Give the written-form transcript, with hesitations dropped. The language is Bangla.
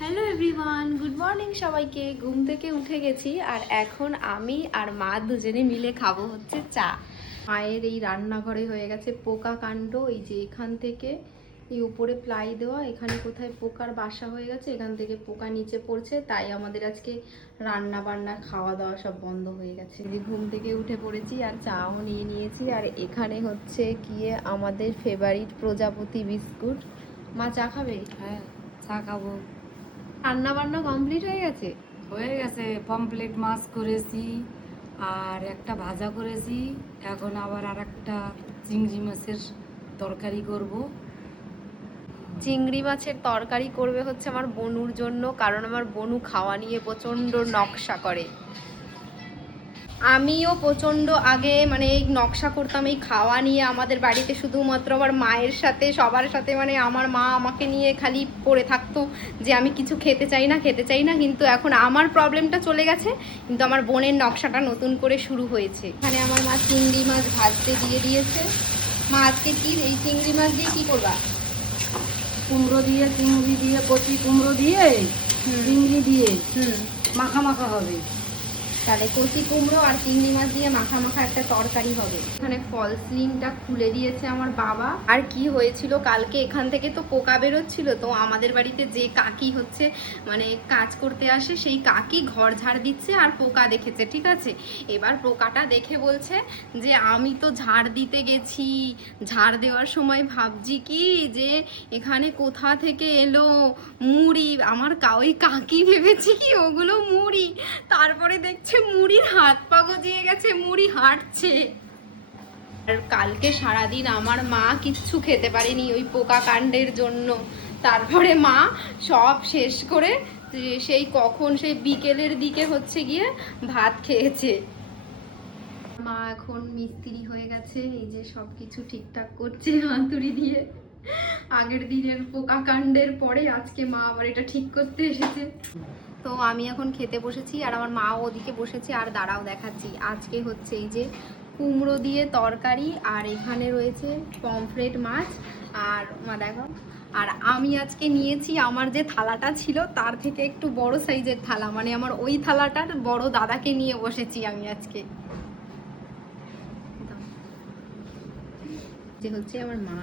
হ্যালো এভরিওয়ান, গুড মর্নিং সবাইকে। ঘুম থেকে উঠে গেছি আর এখন আমি আর মা দুজনে মিলে খাবো হচ্ছে চা। মায়ের এই রান্নাঘরে হয়ে গেছে পোকা কাণ্ড। এই যে এখান থেকে এই উপরে প্লাই দেওয়া, এখানে কোথায় পোকার বাসা হয়ে গেছে, এখান থেকে পোকা নিচে পড়ছে, তাই আমাদের আজকে রান্না বান্না খাওয়া দাওয়া সব বন্ধ হয়ে গেছে। ঘুম থেকে উঠে পড়েছি আর চাও নিয়ে নিয়েছি। আর এখানে হচ্ছে গিয়ে আমাদের ফেভারিট প্রজাপতি বিস্কুট। মা চা খাবে? হ্যাঁ, চা খাবো। রান্না বান্না কমপ্লিট হয়ে গেছে? হয়ে গেছে, পমপ্লেট মাছ করেছি আর একটা ভাজা করেছি। এখন আবার আর একটা চিংড়ি মাছের তরকারি করব। চিংড়ি মাছের তরকারি করবে হচ্ছে আমার বনুর জন্য, কারণ আমার বনু খাওয়া নিয়ে প্রচণ্ড নকশা করে। আমিও প্রচণ্ড আগে মানে এই নকশা করতাম এই খাওয়া নিয়ে। আমাদের বাড়িতে শুধুমাত্র আমার মায়ের সাথে সবার সাথে মানে আমার মা আমাকে নিয়ে খালি পড়ে থাকতো যে আমি কিছু খেতে চাই না। কিন্তু এখন আমার প্রবলেমটা চলে গেছে, কিন্তু আমার বোনের নকশাটা নতুন করে শুরু হয়েছে। এখানে আমার মা চিংড়ি মাছ ভাজতে দিয়ে দিয়েছে। মা আজকে কি এই চিংড়ি মাছ দিয়ে কি করবা? কুমড়ো দিয়ে, চিংড়ি দিয়ে, কচি কুমড়ো দিয়ে, চিংড়ি দিয়ে মাখা মাখা হবে। তাহলে কচি কুমড়ো আর চিংড়ি মাছ দিয়ে মাখা মাখা একটা তরকারি হবে। এখানে ফল সিলিংটা খুলে দিয়েছে আমার বাবা। আর কি হয়েছিল কালকে, এখান থেকে তো পোকা বেরোচ্ছিল, তো আমাদের বাড়িতে যে কাকি হচ্ছে মানে কাজ করতে আসে, সেই কাকি ঘর ঝাড় দিচ্ছে আর পোকা দেখেছে, ঠিক আছে। এবার পোকাটা দেখে বলছে যে আমি তো ঝাড় দিতে গেছি, ঝাড় দেওয়ার সময় ভাবছি কি যে এখানে কোথা থেকে এলো মুড়ি। আমার ওই কাকি ভেবেছি কি ওগুলো মুড়ি, তারপরে দেখছে মুড়ির হাত পা গজিয়ে গেছে, মুড়ি হাঁটছে। আর কালকে সারাদিন আমার মা কিচ্ছু খেতে পারেনি ওই পোকা কাণ্ডের জন্য। তারপরে মা সব শেষ করে সেই কখন সেই বিকেলের দিকে হচ্ছে গিয়ে ভাত খেয়েছে। মা এখন মিস্ত্রি হয়ে গেছে, এই যে সব কিছু ঠিকঠাক করছে হাতুড়ি দিয়ে। আগের দিনের পোকা কাণ্ডের পরে আজকে মা আবার এটা ঠিক করতে এসেছে। তো আমি এখন খেতে বসেছি আর আমার মা ওদিকে বসেছে। আর দাঁড়াও দেখাচ্ছি, আজকে হচ্ছে এই যে কুমড়ো দিয়ে তরকারি আর এখানে রয়েছে পমফ্রেট মাছ। আর মা দেখো, আর আমি আজকে নিয়েছি আমার যে থালাটা ছিল তার থেকে একটু বড় সাইজের থালা, মানে আমার ওই থালাটার বড় দাদাকে নিয়ে বসেছি আমি আজকে। যে হচ্ছে আমার মা।